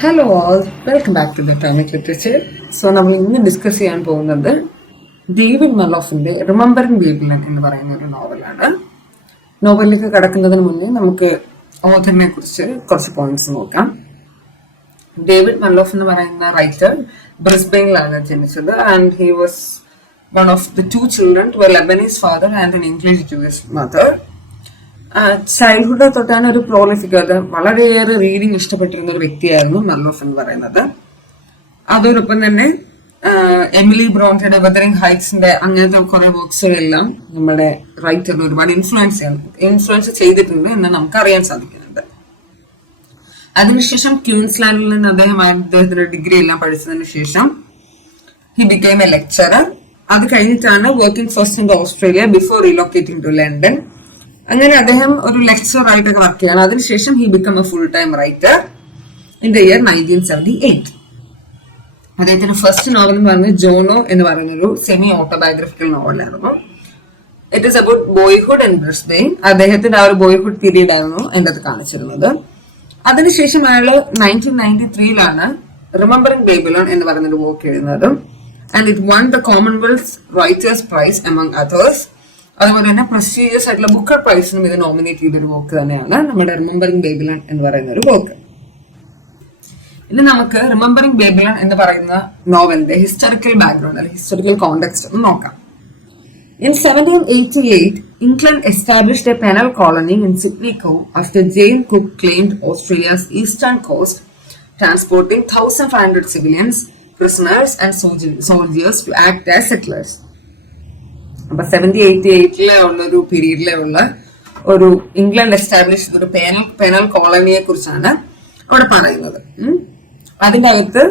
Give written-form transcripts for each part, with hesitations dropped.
Hello all, welcome back to the Atomic Literature. So, നമ്മൾ ഇന്ന് discuss ചെയ്യാൻ പോകുന്നത് ഡേവിഡ് മലോഫിന്റെ റിമെമ്പറിംഗ് ബേബിലൻ എന്ന് പറയുന്ന ഒരു നോവലാണ്. നോവലിലേക്ക് കടക്കുന്നതിന് മുന്നേ നമുക്ക് ഓഥറിനെ കുറിച്ച് കുറച്ച് പോയിന്റ്സ് നോക്കാം. ഡേവിഡ് മലോഫ് എന്ന് പറയുന്ന റൈറ്റർ ബ്രിസ്ബെയിനിലാണ് ജനിച്ചത്. And he was one of the 2 children to a Lebanese father and an English Jewish mother. Childhood തൊട്ടാണ് ഒരു പ്രോളിഫിക്, വളരെയേറെ റീഡിങ് ഇഷ്ടപ്പെട്ടിരുന്ന ഒരു വ്യക്തിയായിരുന്നു മലോഫ് എന്ന് പറയുന്നത്. അതോടൊപ്പം തന്നെ എമിലി ബ്രോൺറ്റയുടെ വെതറിംഗ് ഹൈറ്റ്സിന്റെ അങ്ങനത്തെ കുറെ വർക്ക്സുകളെല്ലാം നമ്മുടെ റൈറ്ററിന് ഒരുപാട് ഇൻഫ്ലുവൻസ് ചെയ്തിട്ടുണ്ട് എന്ന് നമുക്ക് അറിയാൻ സാധിക്കുന്നുണ്ട്. അതിനുശേഷം ക്യൂൻസ്ലാൻഡിൽ നിന്ന് അദ്ദേഹത്തിന്റെ ഡിഗ്രി എല്ലാം പഠിച്ചതിന് ശേഷം ഹി ബിക്കെയിം എ ലെക്ചറർ. അത് കഴിഞ്ഞിട്ടാണ് working first in Australia before relocating to London. അങ്ങനെ അദ്ദേഹം ഒരു ലെക്ചറർ ആയിട്ടൊക്കെ വർക്ക് ചെയ്യാണ്. അതിനുശേഷം he become a full time writer in the year 1978. അദ്ദേഹത്തിന്റെ ഫസ്റ്റ് നോവൽ എന്ന് പറയുന്നത് ജോണോ എന്ന് പറയുന്ന ഒരു സെമി ഓട്ടോബയോഗ്രഫിക്കൽ നോവലായിരുന്നു. It is about boyhood and Brisbane. അദ്ദേഹത്തിന്റെ ആ ഒരു ബോയ്ഹുഡ് പീരീഡ് ആയിരുന്നു എന്റെ അത് കാണിച്ചിരുന്നത്. അതിനുശേഷം അയാൾ 1993 റിമെമ്പറിംഗ് ബേബിലോൺ എന്ന് പറയുന്ന ഒരു വർക്ക് എഴുതുന്നത്. And it won the Commonwealth Writers Prize among authors. അതുപോലെ തന്നെ പ്രസ്റ്റീജിയസ് ആയിട്ടുള്ള ബുക്കർ പ്രൈസിനും ഇത് നോമിനേറ്റ് ചെയ്തൊരു വർക്ക് തന്നെയാണ് നമ്മുടെ റിമെമ്പറിംഗ് ബേബിലോൺ എന്ന് പറയുന്ന ഒരു വർക്ക്. ഇനി നമുക്ക് റിമെമ്പറിംഗ് ബേബിലോൺ എന്ന് പറയുന്ന നോവലിന്റെ ഹിസ്റ്റോറിക്കൽ ബാക്ക്ഗ്രൗണ്ട് അല്ലെങ്കിൽ ഹിസ്റ്റോറിക്കൽ കോണ്ടെക്സ്റ്റ് ഒന്ന് നോക്കാം. In 1788, England established a penal colony in Sydney Cove after Jane Cook claimed Australia's eastern coast, transporting 1,500 civilians, prisoners and soldiers to act as settlers. അപ്പൊ 1788 ഉള്ള ഒരു പീരീഡിലെ ഉള്ള ഒരു ഇംഗ്ലണ്ട് എസ്റ്റാബ്ലിഷ് ചെയ്തൊരു penal കോളനിയെ കുറിച്ചാണ് അവിടെ പറയുന്നത്. അതിന്റെ അകത്ത്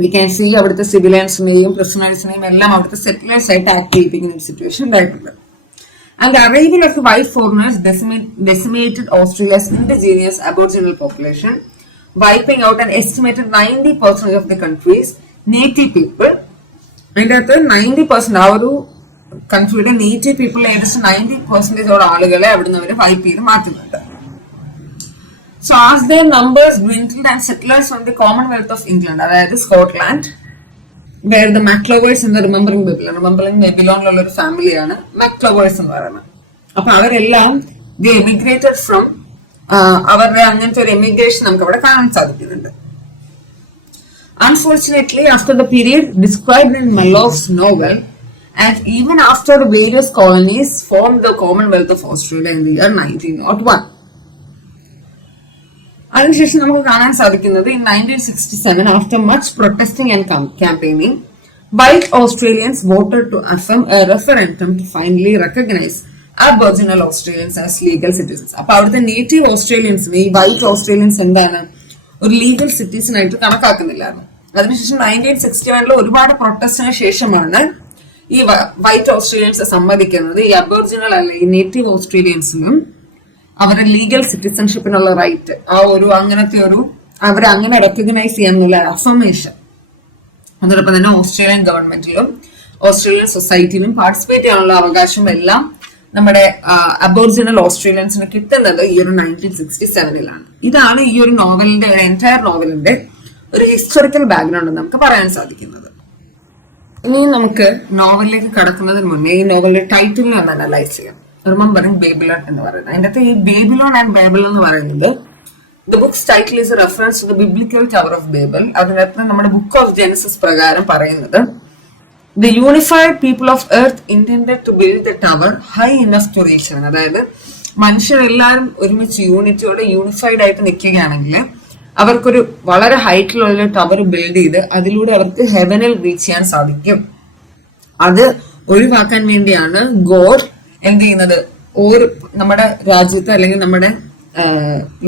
വി ക്യാൻ സീ അവിടുത്തെ സിവിലിയൻസിനെയും പ്രിസണേഴ്സിനെയും എല്ലാം അവിടുത്തെ സെറ്റിലേഴ്സ് ആയിട്ട് ആക്ട് ചെയ്യിപ്പിക്കുന്ന ഒരു സിറ്റുവേഷൻ ഉണ്ടായിട്ടുണ്ട്. And the arrival of white foreigners decimated Australia's indigenous Aboriginal population, wiping out an estimated 90% of the country's native people. അതിന്റെ അകത്ത് 90% ആ ഒരു കൺട്രിയുടെ നേറ്റീവ് പീപ്പിൾ ഏകദേശം 90% ആളുകളെ അവിടുന്ന് അവര് വൈപ്പ് ചെയ്ത് മാറ്റുന്നുണ്ട്. So as their numbers dwindled and settlers from the Commonwealth of England, അതായത് Scotland, where the Maclovers in the remembering ബേബിലോണിലുള്ള ഒരു ഫാമിലിയാണ് മാക്ലോവേഴ്സ് എന്ന് പറയുന്നത്. അപ്പൊ അവരെല്ലാം ദി എമിഗ്രേറ്റഡ് ഫ്രം, അവരുടെ അങ്ങനത്തെ ഒരു എമിഗ്രേഷൻ നമുക്ക് അവിടെ കാണാൻ സാധിക്കുന്നുണ്ട്. Unfortunately, after the period described in Malouf's novel, and even after the various colonies formed the Commonwealth of Australia in the year 1901. അതിനുശേഷം നമുക്ക് കാണാൻ സാധിക്കുന്നത് in 1967, after much protesting and campaigning, white Australians voted to affirm a referendum to finally recognize Aboriginal Australians as legal citizens. അപ്പൊ അവിടുത്തെ native ഓസ്ട്രേലിയൻസിനെ ഈ white Australians എന്താണ് ഒരു legal citizen ആയിട്ട് കണക്കാക്കുന്നില്ലായിരുന്നു. അതിനുശേഷം 1961 ഒരുപാട് പ്രൊട്ടസ്റ്റിന് ശേഷമാണ് ഈ വൈറ്റ് ഓസ്ട്രേലിയൻസ് സമ്മതിക്കുന്നത് ഈ അബോറിജിനൽ അല്ലെ ഈ നേറ്റീവ് ഓസ്ട്രേലിയൻസിനും അവരുടെ ലീഗൽ സിറ്റിസൺഷിപ്പിനുള്ള റൈറ്റ്, ആ ഒരു അങ്ങനത്തെ ഒരു അവരെ അങ്ങനെ റെക്കഗ്നൈസ് ചെയ്യാനുള്ള അഫർമേഷൻ, അതോടൊപ്പം തന്നെ ഓസ്ട്രേലിയൻ ഗവൺമെന്റിലും ഓസ്ട്രേലിയൻ സൊസൈറ്റിയിലും പാർട്ടിസിപ്പേറ്റ് ചെയ്യാനുള്ള അവകാശം എല്ലാം നമ്മുടെ അബോറിജിനൽ ഓസ്ട്രേലിയൻസിന് കിട്ടുന്നത് ഈ ഒരു 1967. ഇതാണ് ഈ ഒരു നോവലിന്റെ എൻറ്റയർ നോവലിന്റെ ഒരു ഹിസ്റ്റോറിക്കൽ ബാക്ക്ഗ്രൗണ്ട് നമുക്ക് പറയാൻ സാധിക്കുന്നത്. ഇനി നമുക്ക് നോവലിലേക്ക് കടക്കുന്നതിന് മുന്നേ ഈ നോവലിന്റെ ടൈറ്റിലിനെ ഒന്ന് അനലൈസ് ചെയ്യാം. റിമെമ്പറിംഗ് ബേബിലോൺ എന്ന് പറയുന്നത്, അതിന്റെ അകത്ത് ഈ ബേബിലോൺ ആൻഡ് ബേബിൾ എന്ന് പറയുന്നത് the book's title is a reference to the biblical tower of Babel. അതിനകത്ത് നമ്മുടെ ബുക്ക് ഓഫ് ജെനസിസ് പ്രകാരം പറയുന്നത് the unified people of earth intended to build the tower high enough to reach. അതായത് മനുഷ്യരെല്ലാവരും ഒരുമിച്ച് യൂണിറ്റിയോടെ unified ആയിട്ട് നിൽക്കുകയാണെങ്കിൽ അവർക്കൊരു വളരെ ഹൈറ്റിലുള്ള ടവർ ബിൽഡ് ചെയ്ത് അതിലൂടെ അവർക്ക് ഹെവനിൽ റീച്ച് ചെയ്യാൻ സാധിക്കും. അത് ഒഴിവാക്കാൻ വേണ്ടിയാണ് ഗോഡ് എന്ത് ചെയ്യുന്നത്, നമ്മുടെ രാജ്യത്ത് അല്ലെങ്കിൽ നമ്മുടെ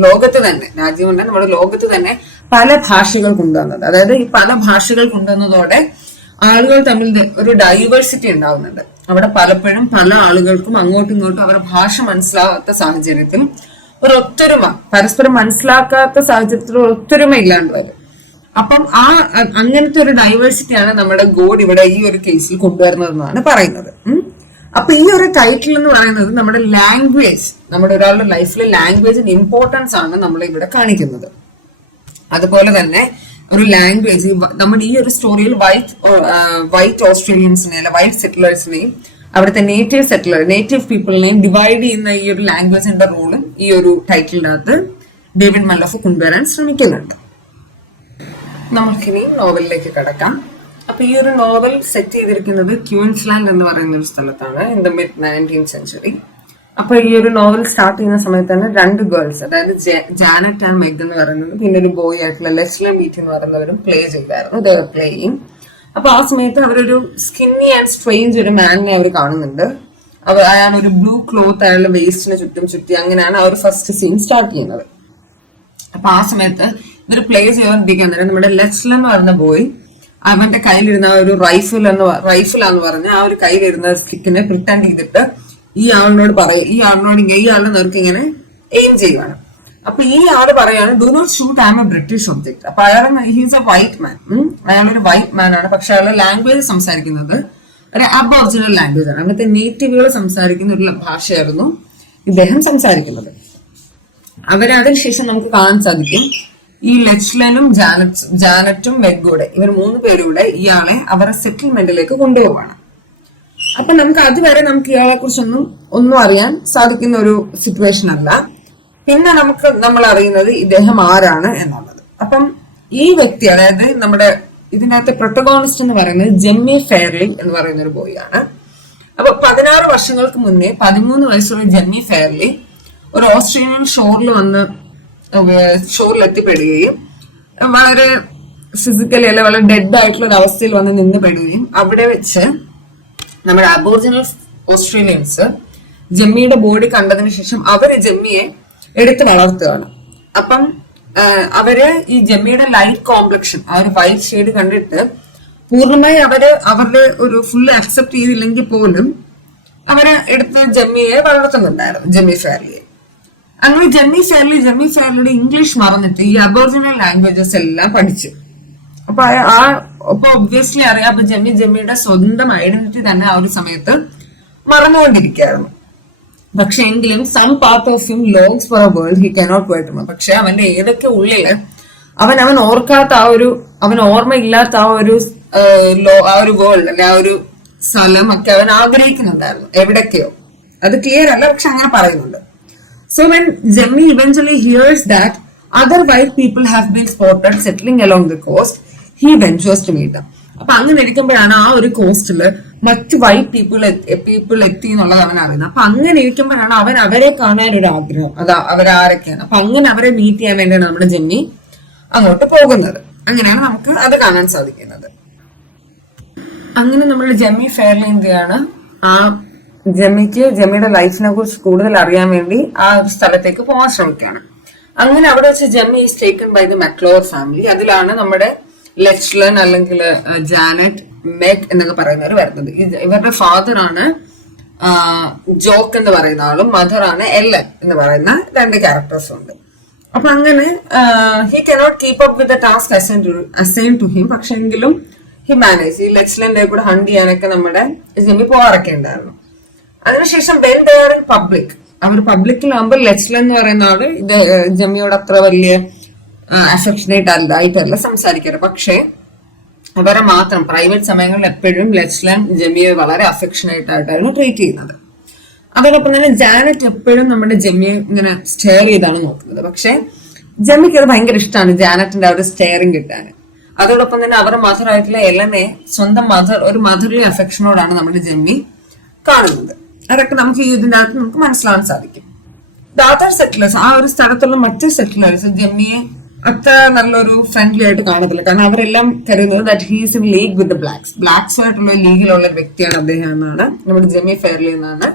ലോകത്ത് തന്നെ, രാജ്യമല്ല നമ്മുടെ ലോകത്ത് തന്നെ പല ഭാഷകൾ കൊണ്ടുവന്നത്. അതായത് ഈ പല ഭാഷകൾ കൊണ്ടുവന്നതോടെ ആളുകൾ തമ്മിൽ ഒരു ഡൈവേഴ്സിറ്റി ഉണ്ടാവുന്നുണ്ട്. അവിടെ പലപ്പോഴും പല ആളുകൾക്കും അങ്ങോട്ടും ഇങ്ങോട്ടും അവരുടെ ഭാഷ മനസ്സിലാകാത്ത സാഹചര്യത്തിൽ ഒരു ഒത്തൊരുമ, പരസ്പരം മനസ്സിലാക്കാത്ത സാഹചര്യത്തിൽ ഒരു ഒത്തൊരുമ ഇല്ലാണ്ട് വരും. അപ്പം അങ്ങനത്തെ ഒരു ഡൈവേഴ്സിറ്റിയാണ് നമ്മുടെ ഗോഡ് ഇവിടെ ഈ ഒരു കേസിൽ കൊണ്ടുവരുന്നതെന്നാണ് പറയുന്നത്. അപ്പൊ ഈ ഒരു ടൈറ്റിൽ എന്ന് പറയുന്നത് നമ്മുടെ ലാംഗ്വേജ്, നമ്മുടെ ഒരാളുടെ ലൈഫിലെ ലാംഗ്വേജിന്റെ ഇമ്പോർട്ടൻസ് ആണ് നമ്മൾ ഇവിടെ കാണിക്കുന്നത്. അതുപോലെ തന്നെ ഒരു ലാംഗ്വേജ്, നമ്മുടെ ഈ ഒരു സ്റ്റോറിയിൽ വൈറ്റ് ഓസ്ട്രേലിയൻസിനെ അല്ല വൈറ്റ് സെറ്റിലേഴ്സിനെയും അവിടുത്തെ നേറ്റീവ് പീപ്പിളിനെയും ഡിവൈഡ് ചെയ്യുന്ന ഈ ഒരു ലാംഗ്വേജിന്റെ റോളും ഈ ഒരു ടൈറ്റിലിനകത്ത് ഡേവിഡ് മലോഫ് കൊണ്ടുവരാൻ ശ്രമിക്കുന്നുണ്ട്. നമുക്കിനി നോവലിലേക്ക് കടക്കാം. അപ്പൊ ഈ ഒരു നോവൽ സെറ്റ് ചെയ്തിരിക്കുന്നത് ക്യൂൻസ്ലാൻഡ് എന്ന് പറയുന്ന ഒരു സ്ഥലത്താണ്, in the mid 19th century. അപ്പൊ ഈ ഒരു നോവൽ സ്റ്റാർട്ട് ചെയ്യുന്ന സമയത്ത് തന്നെ രണ്ട് ഗേൾസ്, അതായത് ജാനറ്റ് ആൻഡ് മെഗ് എന്ന് പറയുന്നത്, പിന്നെ ഒരു ബോയ് ആയിട്ടുള്ള ലെസ്ലി ബീറ്റ് എന്ന് പറയുന്നവരും പ്ലേ ചെയ്തായിരുന്നു, പ്ലേയിങ്. അപ്പൊ ആ സമയത്ത് അവരൊരു സ്കിന്നി ആൻഡ് സ്ട്രെയിഞ്ച് ഒരു മാനിനെ അവർ കാണുന്നുണ്ട്. അയാൾ ഒരു ബ്ലൂ ക്ലോത്ത് അയാളുടെ വേസ്റ്റിന് ചുറ്റും ചുറ്റി, അങ്ങനെയാണ് അവർ ഫസ്റ്റ് സീൻ സ്റ്റാർട്ട് ചെയ്യുന്നത്. അപ്പൊ ആ സമയത്ത് ഇവർ പ്ലേ ചെയ്യാതിരിക്കാൻ നേരം നമ്മുടെ ലെസ്ലി എന്ന് പറയുന്ന ബോയ് അവന്റെ കയ്യിലിരുന്ന ഒരു റൈഫിലാന്ന് പറഞ്ഞ ആ ഒരു കയ്യിലിരുന്ന സ്റ്റിക്കിനെ പ്രിട്ടൻഡ് ചെയ്തിട്ട് ഈ ആളിന്റെ നേർക്ക് ഇങ്ങനെ എയിം ചെയ്യുവാണ്. അപ്പൊ ഈ ആള് പറയാണ്, do not shoot, I am a British object. അപ്പൊ ഹീസ് എ വൈറ്റ് മാൻ, അയാളൊരു വൈറ്റ് മാൻ ആണ്. പക്ഷെ അയാളുടെ ലാംഗ്വേജ് സംസാരിക്കുന്നത് ഒരു അബോറിജിനൽ ലാംഗ്വേജ് ആണ്. അവിടുത്തെ നേറ്റീവുകൾ സംസാരിക്കുന്ന ഒരു ഭാഷയായിരുന്നു ഇദ്ദേഹം സംസാരിക്കുന്നത്. അതിനുശേഷം നമുക്ക് കാണാൻ സാധിക്കും ഈ ലെച്ലനും ജാനറ്റും മെഗ്ഗൂടെ, ഇവർ 3 പേരൂടെ ഇയാളെ അവരുടെ സെറ്റിൽമെന്റിലേക്ക് കൊണ്ടുപോവാണ്. അപ്പൊ നമുക്ക് അതുവരെ നമുക്ക് ഇയാളെ കുറിച്ചൊന്നും അറിയാൻ സാധിക്കുന്ന ഒരു സിറ്റുവേഷൻ അല്ല. പിന്നെ നമ്മൾ അറിയുന്നത് ഇദ്ദേഹം ആരാണ് എന്നുള്ളത്. അപ്പം ഈ വ്യക്തി, അതായത് നമ്മുടെ ഇതിനകത്തെ പ്രൊട്ടഗോണിസ്റ്റ് എന്ന് പറയുന്നത് ജെമ്മി ഫെയർലി എന്ന് പറയുന്ന ഒരു ബോയ് ആണ്. അപ്പൊ 16 വർഷങ്ങൾക്ക് മുന്നേ 13 വയസ്സുള്ള ജെമ്മി ഫെയർലി ഒരു ഓസ്ട്രേലിയൻ ഷോറിൽ എത്തിപ്പെടുകയും വളരെ ഫിസിക്കലി അല്ലെ വളരെ ഡെഡ് ആയിട്ടുള്ള ഒരു അവസ്ഥയിൽ വന്ന് നിന്നുപെടുകയും അവിടെ വെച്ച് നമ്മുടെ അബോറിജിനൽ ഓസ്ട്രേലിയൻസ് ജെമ്മിയുടെ ബോഡി കണ്ടതിന് ശേഷം അവര് ജെമ്മിയെ എടുത്ത് വളർത്തുകയാണ്. അപ്പം ഈ ജെമ്മിയുടെ ലൈറ്റ് കോംപ്ലക്ഷൻ, ആ ഒരു വൈറ്റ് ഷെയ്ഡ് കണ്ടിട്ട് പൂർണ്ണമായി അവരുടെ ഒരു ഫുള്ള് അക്സെപ്റ്റ് ചെയ്തില്ലെങ്കിൽ പോലും അവരെ എടുത്ത് ജെമ്മിയെ വളർത്തുന്നുണ്ടായിരുന്നു, ജെമ്മി ഫെയർലിയെ. അങ്ങനെ ജെമ്മി ഫെയർലിയുടെ ഇംഗ്ലീഷ് മറന്നിട്ട് ഈ അബോറിജിനൽ ലാംഗ്വേജസ് എല്ലാം പഠിച്ചു. അപ്പൊ ഒബ്വിയസ്ലി അറിയാം, അപ്പൊ ജെമ്മിയുടെ സ്വന്തം ഐഡന്റിറ്റി തന്നെ ആ ഒരു സമയത്ത് മറന്നുകൊണ്ടിരിക്കുകയായിരുന്നു. പക്ഷെ എങ്കിലും some part of him longs for a world he cannot wait. പക്ഷെ അവന്റെ ഏതൊക്കെ ഉള്ളില് അവൻ ഓർക്കാത്ത അവൻ ഓർമ്മയില്ലാത്ത ആ ഒരു വേൾഡ് അല്ലെ, ആ ഒരു സ്ഥലം ഒക്കെ അവൻ ആഗ്രഹിക്കുന്നുണ്ടായിരുന്നു എവിടൊക്കെയോ. അത് ക്ലിയർ അല്ല, പക്ഷെ അങ്ങനെ പറയുന്നുണ്ട്. So when Jemmy eventually hears that other white people have been spotted settling along the coast, he ventures to meet them. അപ്പൊ അങ്ങനെ ഇരിക്കുമ്പോഴാണ് ആ ഒരു കോസ്റ്റില് മറ്റു വൈറ്റ് പീപ്പിൾ എത്തി എന്നുള്ളത് അവൻ അറിയുന്നത്. അപ്പൊ അങ്ങനെ ഇരിക്കുമ്പോഴാണ് അവരെ കാണാൻ ഒരു ആഗ്രഹം, അവരാരൊക്കെയാണ്. അപ്പൊ അങ്ങനെ അവരെ മീറ്റ് ചെയ്യാൻ വേണ്ടിയാണ് നമ്മുടെ ജെമ്മി അങ്ങോട്ട് പോകുന്നത്. അങ്ങനെയാണ് നമുക്ക് അത് കാണാൻ സാധിക്കുന്നത്. അങ്ങനെ നമ്മുടെ ജെമ്മി ഫെയർലി എന്തെയാണ്, ആ ജെമ്മിയുടെ ലൈഫിനെ കുറിച്ച് കൂടുതൽ അറിയാൻ വേണ്ടി ആ സ്ഥലത്തേക്ക് പോകാൻ ശ്രമിക്കുകയാണ്. അങ്ങനെ അവിടെ വെച്ച് Gemmy is taken by the McIvor family. അതിലാണ് നമ്മുടെ ലെച്ലൻ അല്ലെങ്കിൽ ജാനറ്റ്, മെഗ് എന്നൊക്കെ പറയുന്നവർ വരുന്നത്. ഇവരുടെ ഫാദർ ആണ് ജോക്ക് എന്ന് പറയുന്ന ആളും മദർ ആണ് എല്ലൻ എന്ന് പറയുന്ന 2 ക്യാരക്ടേഴ്സും ഉണ്ട്. അപ്പൊ അങ്ങനെ he cannot keep up with the task assign to him. പക്ഷെ എങ്കിലും ഹി മാനേജ്. ഈ ലെച്ലന്റെ കൂടെ ഹണ്ട് ചെയ്യാനൊക്കെ നമ്മുടെ ജെമ്മി പോകാറൊക്കെ ഉണ്ടായിരുന്നു. അതിനുശേഷം അവർ പബ്ലിക്കിലാകുമ്പോൾ ലെച്ലൻ എന്ന് പറയുന്ന ആള് ജെമ്മിയോട് അത്ര വലിയ അഫെക്ഷനേറ്റ് ആയിട്ടല്ല സംസാരിക്കരുത്. പക്ഷെ അവരെ മാത്രം പ്രൈവറ്റ് സമയങ്ങളിൽ എപ്പോഴും ലെച്ലൻ ജെമ്മിയെ വളരെ അഫെക്ഷനേറ്റ് ആയിട്ടായിരുന്നു ട്രീറ്റ് ചെയ്യുന്നത്. അതോടൊപ്പം തന്നെ ജാനറ്റ് എപ്പോഴും നമ്മുടെ ജെമ്മിയെ ഇങ്ങനെ സ്റ്റെയർ ചെയ്താണ് നോക്കുന്നത്. പക്ഷെ ജെമ്മിക്ക് അത് ഭയങ്കര ഇഷ്ടമാണ്, ജാനറ്റിന്റെ ആ ഒരു സ്റ്റെയറിങ് കിട്ടാൻ. അതോടൊപ്പം തന്നെ അവരുടെ മദർ ആയിട്ടുള്ള എലനെ സ്വന്തം ഒരു മദർലി അഫെക്ഷനോടാണ് നമ്മുടെ ജെമ്മി കാണുന്നത്. അതൊക്കെ നമുക്ക് ഇതിന്റെ അകത്ത് നമുക്ക് മനസ്സിലാക്കാൻ സാധിക്കും. ദാദർ സെറ്റിലേഴ്സ്, ആ ഒരു സ്ഥലത്തുള്ള മറ്റു സെറ്റിലേഴ്സ് ജെമ്മിയെ അത്ര നല്ലൊരു ഫ്രണ്ട്ലി ആയിട്ട് കാണത്തില്ല. കാരണം അവരെല്ലാം കരുതുന്നത് that he's in league with blanks ആയിട്ടുള്ള ലീഗിലുള്ള വ്യക്തിയാണ് അദ്ദേഹം എന്നാണ്, നമ്മുടെ ജെമ്മി ഫെയർലി എന്നാണ്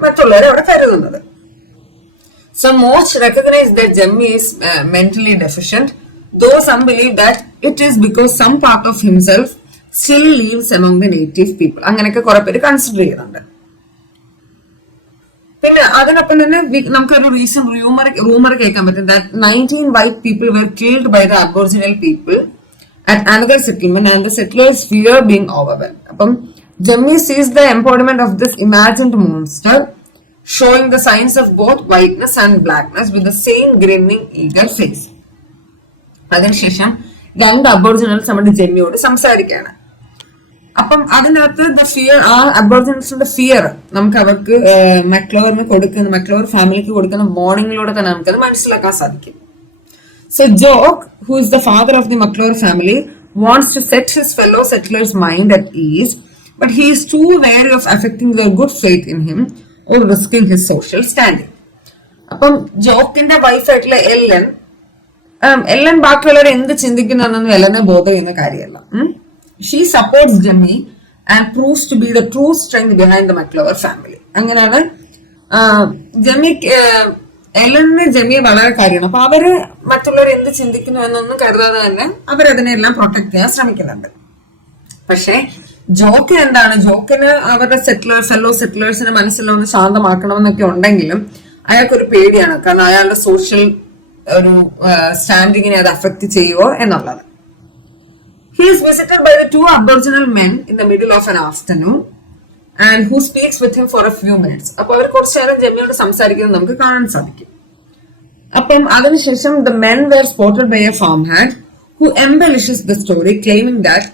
മറ്റുള്ളവരെ അവിടെ കരുതുന്നത്. So most recognise that Jemmy is mentally deficient, though some believe that it is because some part of himself still lives among the native people. അങ്ങനെയൊക്കെ കുറെ പേര് കൺസിഡർ ചെയ്യുന്നുണ്ട്. പിന്നെ അതിനൊപ്പം തന്നെ നമുക്കൊരു റീസെന്റ് റൂമർ കേൾക്കാൻ പറ്റും that 19 white people were killed by the aboriginal people at another settlement and the settlers fear being overwhelmed. അപ്പം Jemmy sees the embodiment of this imagined monster showing the signs of both whiteness and blackness with the same grinning eager face. അതിനുശേഷം രണ്ട് aboriginals നമ്മുടെ ജെമ്മിയോട് സംസാരിക്കുകയാണ്. അപ്പം അതിനകത്ത് the fear, ആ അബോറിജിനൽസിന്റെ fear നമുക്ക് അവർക്ക് മക്ലോവർ ഫാമിലിക്ക് കൊടുക്കുന്ന വാർണിംഗിലൂടെ തന്നെ നമുക്കത് മനസ്സിലാക്കാൻ സാധിക്കും. So Jock, who is the father of the McClure family, wants to set his fellow settlers' mind at ease, but he is too wary of affecting their good faith in him or risking his social standing. അപ്പം ജോക്കിന്റെ വൈഫായിട്ടുള്ള Ellen ബാക്കിയുള്ളവർ എന്ത് ചിന്തിക്കുന്നതെന്നൊന്നും എല്ലനെ ബോധം ചെയ്യുന്ന കാര്യമല്ല. She supports Gemmy and proves to be the true strength behind the McIvor family. അങ്ങനെയാണ് എല്ലന് ജെമ്മിയെ വളരെ കാര്യമാണ്. അപ്പൊ അവര് മറ്റുള്ളവർ എന്ത് ചിന്തിക്കുന്നു എന്നൊന്നും കരുതാതെ തന്നെ അവരതിനെല്ലാം പ്രൊട്ടക്ട് ചെയ്യാൻ ശ്രമിക്കുന്നുണ്ട്. പക്ഷെ ജോക്കിന് എന്താണ്, ജോക്കിന് അവരുടെ ഫെല്ലോ സെറ്റിലേഴ്സിനെ മനസ്സിലൊന്ന് ശാന്തമാക്കണമെന്നൊക്കെ ഉണ്ടെങ്കിലും അയാൾക്കൊരു പേടിയാണ്. കാരണം അയാളുടെ സോഷ്യൽ ഒരു സ്റ്റാൻഡിങ്ങിനെ അത് അഫക്ട് ചെയ്യുമോ എന്നുള്ളത്. He is visited by the two Aboriginal men in the middle of an afternoon and who speaks with him for a few minutes. അപ്പൊ അവർ കുറച്ചു നേരം ജെമ്മിയോട് സംസാരിക്കുന്നത് നമുക്ക് കാണാൻ സാധിക്കും. അപ്പം അതിനുശേഷം the men were spotted by a farmhand who embellishes the story, claiming that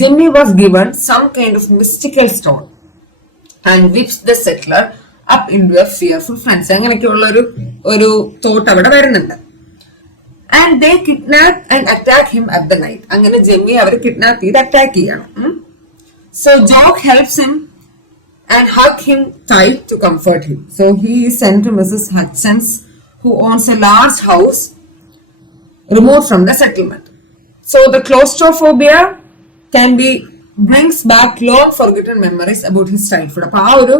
Jemmy was given some kind of mystical stone and whips the settler up into a fearful frenzy. അങ്ങനെയൊക്കെയുള്ള ഒരു തോട്ട് അവിടെ വരുന്നുണ്ട്. And they kidnap and attack him at the night. അങ്ങനെ Jemmy അവർ kidnap ചെയ്ത് attack ചെയ്യണം. So Jock helps him and hug him tight to comfort him. So he is sent to Mrs. Hudson's, who owns a large house removed from the settlement. So the claustrophobia brings back long forgotten memories about his childhood. അപ്പൊ ആ ഒരു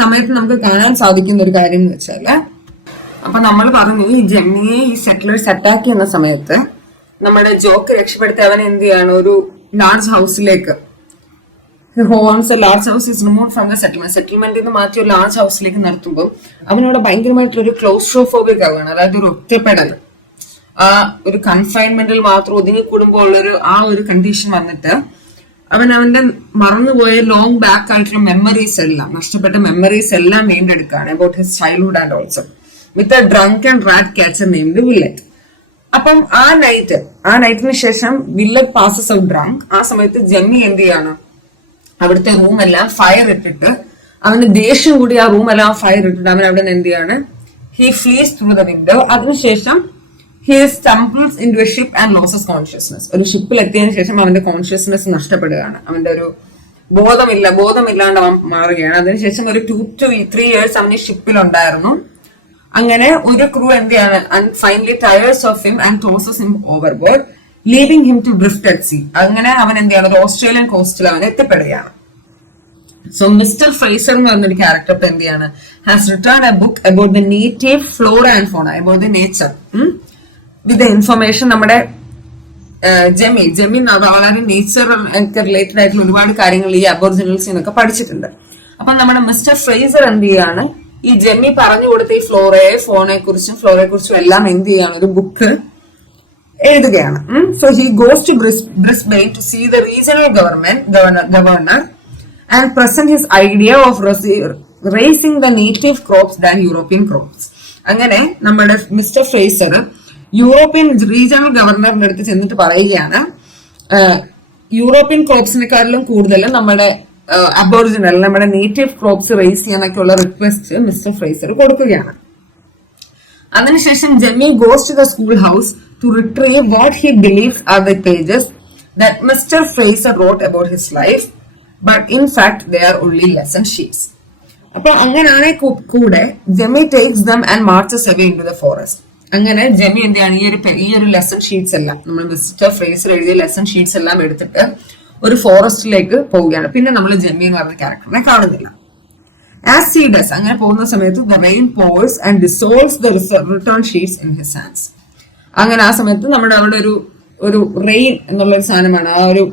സമയത്ത് നമുക്ക് കാണാൻ സാധിക്കുന്ന ഒരു കാര്യം എന്ന് വെച്ചാല്, അപ്പൊ നമ്മൾ പറഞ്ഞു ഈ ജെമ്മിയെ ഈ സെറ്റിലേഴ്സ് അറ്റാക്ക് ചെയ്യുന്ന സമയത്ത് നമ്മുടെ ജോക്ക് രക്ഷപ്പെടുത്തി അവൻ എന്ത് ചെയ്യാണ്, ഒരു ലാർജ് ഹൗസിലേക്ക്, large house is remove from the സെറ്റിൽമെന്റിൽ നിന്ന് മാറ്റി ഒരു ലാർജ് ഹൗസിലേക്ക് നടത്തുമ്പോൾ അവനോട് ഭയങ്കരമായിട്ടുള്ള ഒരു ക്ലോസ്ട്രോഫോബിക് ആവുകയാണ്. അതായത് ഒരു ഒറ്റപ്പെടൽ, ആ ഒരു കൺഫൈൻമെന്റിൽ മാത്രം ഒതുങ്ങിക്കൂടുമ്പോൾ ഉള്ളൊരു ആ ഒരു കണ്ടീഷൻ വന്നിട്ട് അവന്റെ മറന്നുപോയ ലോങ് ബാക്ക് ആയിട്ടുള്ള മെമ്മറീസ് എല്ലാം, നഷ്ടപ്പെട്ട മെമ്മറീസ് എല്ലാം വീണ്ടെടുക്കുകയാണ് about his childhood and also with a drunken rat catcher named Willet. അപ്പം ആ നൈറ്റിന് ശേഷം വില്ലറ്റ് പാസസ് ഔട്ട് ഡ്രങ്ക്. ആ സമയത്ത് ജെമ്മി എന്ത് ചെയ്യാണ്, അവിടുത്തെ റൂമെല്ലാം ഫയർ ഇട്ടിട്ട്, അവന് ദേഷ്യം കൂടി ആ റൂമെല്ലാം ഫയർ ഇട്ടിട്ട് അവൻ അവിടെ നിന്ന് എന്ത് ചെയ്യാണ്, he flees through the window. അതിനുശേഷം he stumbles into a ship and loses consciousness. ഒരു ഷിപ്പിൽ എത്തിയതിനു ശേഷം അവന്റെ കോൺഷ്യസ്നെസ് നഷ്ടപ്പെടുകയാണ്. അവന്റെ ഒരു ബോധമില്ലാണ്ട് അവൻ മാറുകയാണ്. അതിനുശേഷം ഒരു 2 to 3 years അവൻ ഈ ഷിപ്പിലുണ്ടായിരുന്നു. അങ്ങനെ ഒരു ക്രൂ എന്ത് ചെയ്യാണ്, and finally tires of him and tosses him overboard, leaving him to drift at sea. അങ്ങനെ അവൻ എന്ത് ചെയ്യാണ്, ഒരു ഓസ്ട്രേലിയൻ കോസ്റ്റിൽ അവൻ എത്തിപ്പെടുകയാണ്. സോ മിസ്റ്റർ ഫ്രേസർ എന്ന് പറഞ്ഞൊരു ക്യാരക്ടർ ഇപ്പൊ എന്ത് ചെയ്യാണ്, has return A book about the native Flora and ഫോണ, about the nature with the information. നമ്മുടെ ജെമ്മി വളരെ നേച്ചർ ഒക്കെ റിലേറ്റഡ് ആയിട്ടുള്ള ഒരുപാട് കാര്യങ്ങൾ ഈ അബോറിജിനൽസിനൊക്കെ പഠിച്ചിട്ടുണ്ട്. അപ്പൊ നമ്മുടെ മിസ്റ്റർ ഫ്രേസർ എന്ത് ചെയ്യാണ്, ഈ ജെമ്മി പറഞ്ഞു കൊടുത്ത ഈ ഫോണെ കുറിച്ചും എല്ലാം എന്ത് ചെയ്യാണ്, ഒരു ബുക്ക് എഴുതുകയാണ്. So he goes to Brisbane to see the regional governor and present his idea of raising the native crops than European crops. അങ്ങനെ നമ്മുടെ മിസ്റ്റർ ഫ്രേസർ യൂറോപ്യൻ റീജിയണൽ ഗവർണറിന്റെ അടുത്ത് ചെന്നിട്ട് പറയുകയാണ്, യൂറോപ്യൻ ക്രോപ്സിനെക്കാട്ടിലും കൂടുതൽ നമ്മുടെ അബോറിജിനൽ, നമ്മുടെ നേറ്റീവ് ക്രോപ്സ് റേസ് ചെയ്യാനൊക്കെ ഉള്ള റിക്വസ്റ്റ് മിസ്റ്റർ ഫ്രേസർ കൊടുക്കുകയാണ്. അതിനുശേഷം Jemmy goes to the school house to retrieve what he believes are the pages that mister Fraser wrote about his life, but in fact they are only lesson sheets. അപ്പൊ അങ്ങനെയാണെ കൂടെ Jemmy takes them and marches away into the forest. അങ്ങനെ Jemmy എന്താണ് ഈ ഒരു lesson sheets എല്ലാം, നമ്മൾ mister Fraser എഴുതിയ ലെസൺ ഷീറ്റ്സ് എല്ലാം എടുത്തിട്ട് ഒരു ഫോറസ്റ്റിലേക്ക് പോവുകയാണ്. പിന്നെ നമ്മൾ ജെമ്മി എന്ന് പറഞ്ഞ ക്യാരക്ടറിനെ കാണുന്നില്ല. ആസ് ഹി ഡസ്, അങ്ങനെ പോകുന്ന സമയത്ത് the rain pores and dissolves the return sheets in his hands. അങ്ങനെ ആ സമയത്ത് നമ്മുടെ അവിടെ ഒരു റെയിൻ എന്നുള്ള ഒരു സാധനമാണ്, ആ ഒരു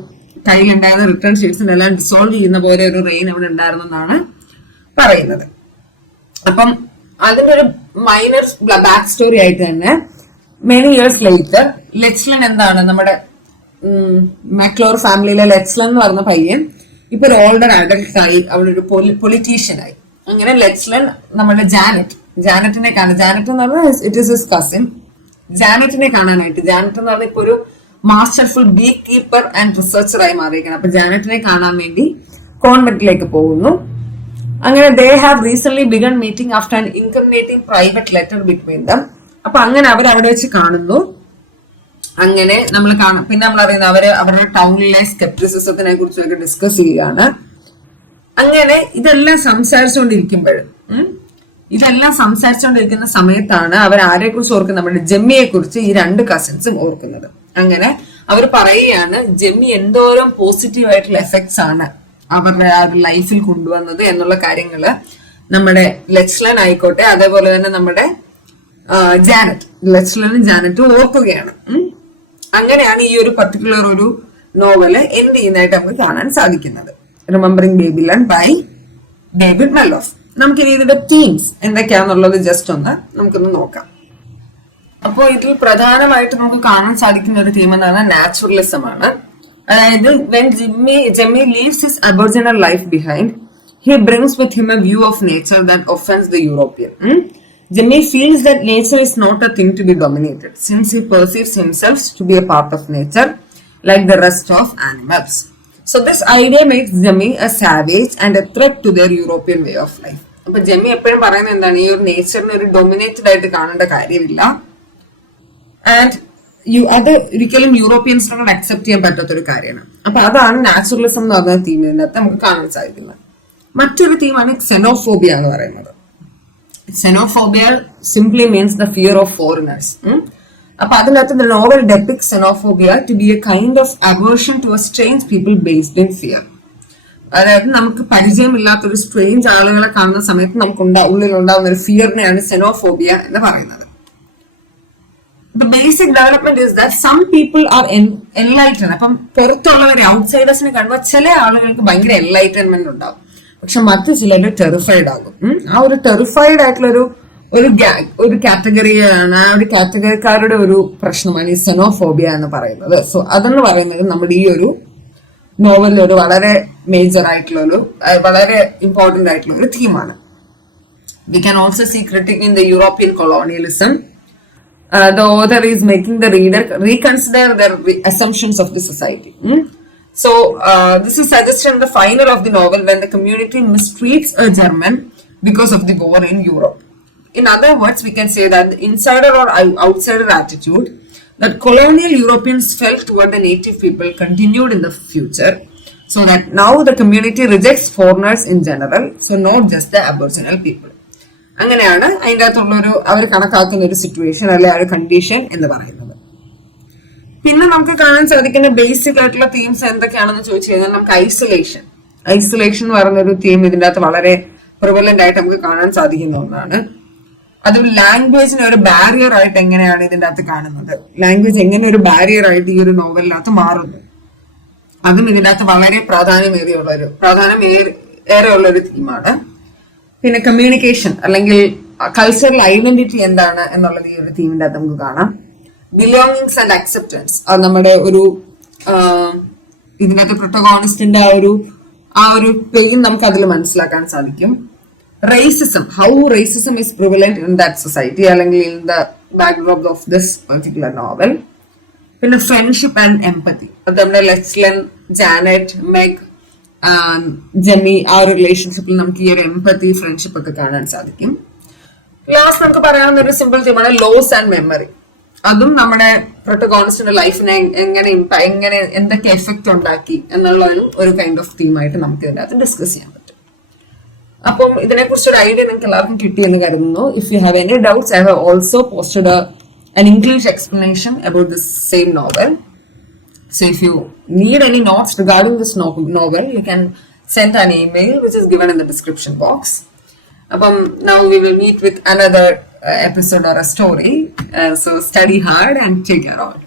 കയ്യിലുണ്ടായിരുന്ന റിട്ടേൺ ഷീറ്റ്സിനെ എല്ലാം ഡിസോൾവ് ചെയ്യുന്ന പോലെ ഒരു റെയിൻ അവിടെ ഉണ്ടായിരുന്നെന്നാണ് പറയുന്നത്. അപ്പം അതിന്റെ ഒരു മൈനർ ബാക്ക് സ്റ്റോറി ആയിട്ട് തന്നെ മെനി ഇയേഴ്സ് ലേറ്റർ ലെച്ലൻ എന്താണ്, നമ്മുടെ മക്ലോർ ഫാമിലിയിലെ ലെച്ലൻ എന്ന് പറഞ്ഞ പയ്യൻ ഇപ്പൊ ഒരു ഓൾഡർ അഡൽട്ട് ആയി, അവിടെ ഒരു പൊളിറ്റീഷ്യൻ ആയി. അങ്ങനെ ലെച്ലൻ നമ്മുടെ ജാനറ്റിനെ കാണും. ജാനറ്റ് എന്ന് പറഞ്ഞാൽ ഇറ്റ് ഈസ് ഹിസ് കസിൻ. ജാനറ്റിനെ കാണാനായിട്ട്, ജാനറ്റ് എന്ന് പറഞ്ഞാൽ ഇപ്പൊ ഒരു മാസ്റ്റർഫുൾ ബീ കീപ്പർ ആൻഡ് റിസർച്ചറായി മാറിയിരിക്കണം. അപ്പൊ ജാനറ്റിനെ കാണാൻ വേണ്ടി കോൺവെന്റിലേക്ക് പോകുന്നു. അങ്ങനെ they have recent begun meeting after an incriminating private letter between them. അപ്പൊ അങ്ങനെ അവർ അവിടെ വെച്ച് കാണുന്നു. അങ്ങനെ നമ്മൾ കാണാം. പിന്നെ നമ്മൾ അറിയുന്നത് അവരുടെ ടൗണിലെ സ്കെപ്റ്റിസിസത്തിനെ കുറിച്ചൊക്കെ ഡിസ്കസ് ചെയ്യുകയാണ്. അങ്ങനെ ഇതെല്ലാം സംസാരിച്ചുകൊണ്ടിരിക്കുന്ന സമയത്താണ് അവർ ആരെ കുറിച്ച് ഓർക്കുന്നത്, നമ്മുടെ ജെമ്മിയെ കുറിച്ച് ഈ രണ്ട് കസിൻസും ഓർക്കുന്നത്. അങ്ങനെ അവർ പറയുകയാണ് ജെമ്മി എന്തോരം പോസിറ്റീവ് ആയിട്ടുള്ള എഫക്ട്സ് ആണ് അവരുടെ ആ ഒരു ലൈഫിൽ കൊണ്ടുവന്നത് എന്നുള്ള കാര്യങ്ങള് നമ്മുടെ ലെച്ലൻ ആയിക്കോട്ടെ, അതേപോലെ തന്നെ നമ്മുടെ ലെച്ലനും ജാനറ്റും ഓർക്കുകയാണ്. അങ്ങനെയാണ് ഈ ഒരു പർട്ടിക്കുലർ ഒരു നോവല് എൻഡ് ചെയ്യുന്നതായിട്ട് നമുക്ക് കാണാൻ സാധിക്കുന്നത്. Remembering ബേബിലാൻഡ് by David മെലോഫ്. നമുക്കിനി ഇതിന്റെ തീംസ് എന്തൊക്കെയാണെന്നുള്ളത് ജസ്റ്റ് ഒന്ന് നമുക്കൊന്ന് നോക്കാം. അപ്പോൾ ഇതിൽ പ്രധാനമായിട്ട് നമുക്ക് കാണാൻ സാധിക്കുന്ന ഒരു തീം എന്ന് പറഞ്ഞാൽ നാച്ചുറലിസം ആണ്. അതായത് when Jimmy leaves his aboriginal life behind, he brings with him a view of nature that offends the European. Jimmy feels that nature is not a thing to be dominated, since he perceives himself to be a part of nature like the rest of animals. So this idea makes Jimmy a savage and a threat to their European way of life. അപ്പൊ Jemmy എപ്പോഴും പറയുന്നത് എന്താണ്, ഈ ഒരു നേച്ചറിനെ ഒരു dominated ആയിട്ട് കാണേണ്ട കാര്യമില്ല, ആൻഡ് അത് ഒരിക്കലും യൂറോപ്യൻസിനോട് അക്സെപ്റ്റ് ചെയ്യാൻ പറ്റാത്ത ഒരു കാര്യമാണ്. അപ്പൊ അതാണ് നാച്ചുറലിസം എന്ന് പറഞ്ഞ തീമിനകത്ത് നമുക്ക് കാണാൻ സാധിക്കുന്നത്. മറ്റൊരു തീമാണ് xenophobia എന്ന് പറയുന്നത്. xenophobia simply means the fear of foreigners. അപ്പൊ അതിനകത്ത് the novel depicts xenophobia to be a kind of aversion to a strange people based in fear. അതായത് നമുക്ക് പരിചയമില്ലാത്ത ഒരു സ്ട്രേഞ്ച് ആളുകളെ കാണുന്ന സമയത്ത് നമുക്ക് ഉള്ളിലുണ്ടാവുന്ന ഒരു ഫിയറിനെയാണ് xenophobia എന്ന് പറയുന്നത്. The basic development is that some people are enlightened. അപ്പം പുറത്തുള്ളവരെ ഔട്ട്സൈഡേഴ്സിനെ കാണുമ്പോൾ ചില ആളുകൾക്ക് ഭയങ്കര എൻലൈറ്റൻമെന്റ് ഉണ്ടാവും, പക്ഷെ മറ്റു ചിലര് ടെറിഫൈഡ് ആകും. ആ ഒരു ടെറിഫൈഡ് ആയിട്ടുള്ള ഒരു കാറ്റഗറിയാണ്, ആ ഒരു കാറ്റഗറിക്കാരുടെ ഒരു പ്രശ്നമാണ് ഈ xenophobia എന്ന് പറയുന്നത്. സോ അതെന്ന് പറയുന്നത് നമ്മുടെ ഈ ഒരു നോവലിൽ ഒരു വളരെ മേജർ ആയിട്ടുള്ള വളരെ ഇമ്പോർട്ടന്റ് ആയിട്ടുള്ള ഒരു തീമാണ്. We can also see critic in the European colonialism. The author is making the reader reconsider their assumptions of the society. So this is suggested in the final of the novel when the community mistreats a German because of the war in Europe. In other words, we can say that the insider or outsider attitude that colonial Europeans felt toward the native people continued in the future, so that now the community rejects foreigners in general, so not just the aboriginal people. അങ്ങനെയാണ് അതിൻ്റെ അകത്തുള്ളൊരു അവർ കണക്കാക്കുന്ന ഒരു situation അല്ലെ ആ ഒരു condition എന്ന് പറയുന്നത്. പിന്നെ നമുക്ക് കാണാൻ സാധിക്കുന്ന ബേസിക് ആയിട്ടുള്ള തീംസ് എന്തൊക്കെയാണെന്ന് ചോദിച്ചു കഴിഞ്ഞാൽ നമുക്ക് ഐസൊലേഷൻ എന്ന് പറയുന്ന ഒരു തീം ഇതിൻ്റെ അകത്ത് വളരെ പ്രിവലന്റ് ആയിട്ട് നമുക്ക് കാണാൻ സാധിക്കുന്ന ഒന്നാണ്. അത് ലാംഗ്വേജിനെ ഒരു ബാരിയർ ആയിട്ട് എങ്ങനെയാണ് ഇതിൻ്റെ അകത്ത് കാണുന്നത്, ലാംഗ്വേജ് എങ്ങനെ ഒരു ബാരിയർ ആയിട്ട് ഈ ഒരു നോവലിനകത്ത് മാറുന്നു, അതും ഇതിൻ്റെ അകത്ത് വളരെ പ്രാധാന്യമേറെ ഒരു തീമാണ്. പിന്നെ കമ്മ്യൂണിക്കേഷൻ അല്ലെങ്കിൽ കൾച്ചറൽ ഐഡന്റിറ്റി എന്താണ് എന്നുള്ളത് ഈ ഒരു തീമിന്റെ അകത്ത് നമുക്ക് കാണാം. ബിലോങ്ങിങ്സ് ആൻഡ് അക്സെപ്റ്റൻസ്, അത് നമ്മുടെ ഒരു ഇതിനകത്ത് പ്രൊട്ടഗോണിസ്റ്റിന്റെ ആ ഒരു പെയിൻ നമുക്ക് അതിൽ മനസ്സിലാക്കാൻ സാധിക്കും. Racism, how racism is prevalent in that society അല്ലെങ്കിൽ in the backdrop of this particular novel. പിന്നെ ഫ്രണ്ട്ഷിപ്പ് ആൻഡ് എംപതി, അത് നമ്മുടെ ലെച്ലൻ, ജാനറ്റ്, മെഗ്, ജെമ്മി ആ ഒരു റിലേഷൻഷിപ്പിൽ നമുക്ക് ഈ ഒരു എംപതി, ഫ്രണ്ട്ഷിപ്പ് ഒക്കെ കാണാൻ സാധിക്കും. ലാസ്റ്റ് നമുക്ക് പറയാവുന്ന ഒരു സിമ്പിൾ തീമാണ് ലോസ് ആൻഡ് മെമ്മറി. അതും നമ്മുടെ പ്രൊട്ടഗോണിസ്റ്റിന്റെ ലൈഫിനെ എങ്ങനെ എന്തൊക്കെ എഫക്ട് ഉണ്ടാക്കി എന്നുള്ളതിനും ഒരു കൈൻഡ് ഓഫ് തീമായിട്ട് നമുക്ക് ഇതിനകത്ത് ഡിസ്കസ് ചെയ്യാൻ പറ്റും. അപ്പം ഇതിനെ കുറിച്ചൊരു ഐഡിയ നിങ്ങൾക്ക് എല്ലാവർക്കും കിട്ടിയെന്ന് കരുതുന്നു. If you have any doubts, I have also posted an English explanation about this same novel. So if you need any notes regarding this novel, you can send an email which is given in the description box. Now we will meet with another episode or a story. So study hard and take care of it.